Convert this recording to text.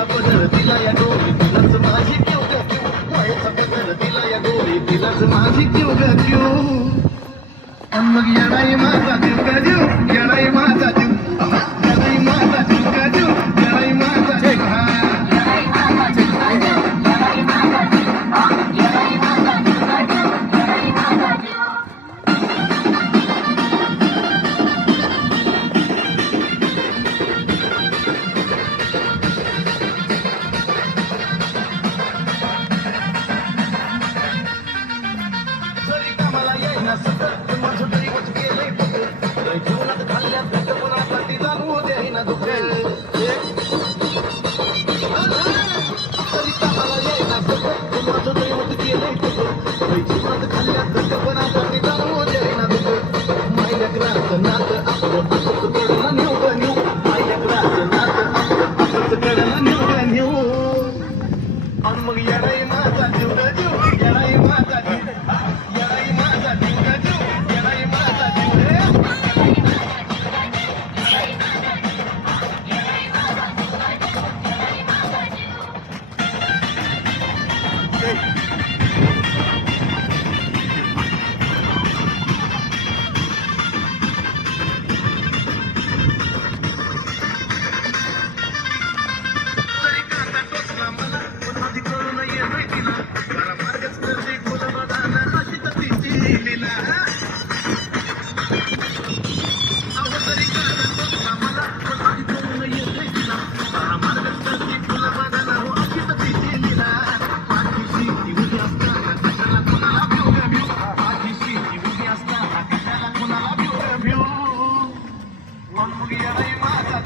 मायेचा पदर दिला या डोरी तिलाच माझी क्यू ग क्यू मायेचा पदर दिला या डोरी तिलाच माझी क्यू ग क्यू आणि मग येणाई माझा जीव ग जीव येणाई माझा जीव येणाई माझा जीव ग जीव येणाई माझा जीव हा जीवनात खाल्ल्या पण आता ती जाणवू दे ना दुःख तरी कामाला येईना माझं दैवत गेलंय जीवनात खाल्ल्या पण आता ती जाणवू दे ना दुःख मायल्या ग्राचं नातं आपलं असंच कडला नेऊ ग नेऊ मायल्या ग्राचं नातं आपलं असंच कडला नेऊ ग नेऊ आणि मग येणाई माझा जीव ग जीव येणाई माझा जीव येणाई माझा जीव ग जीव येणाई माझा जीव रे Vamos, Guilherme, mata!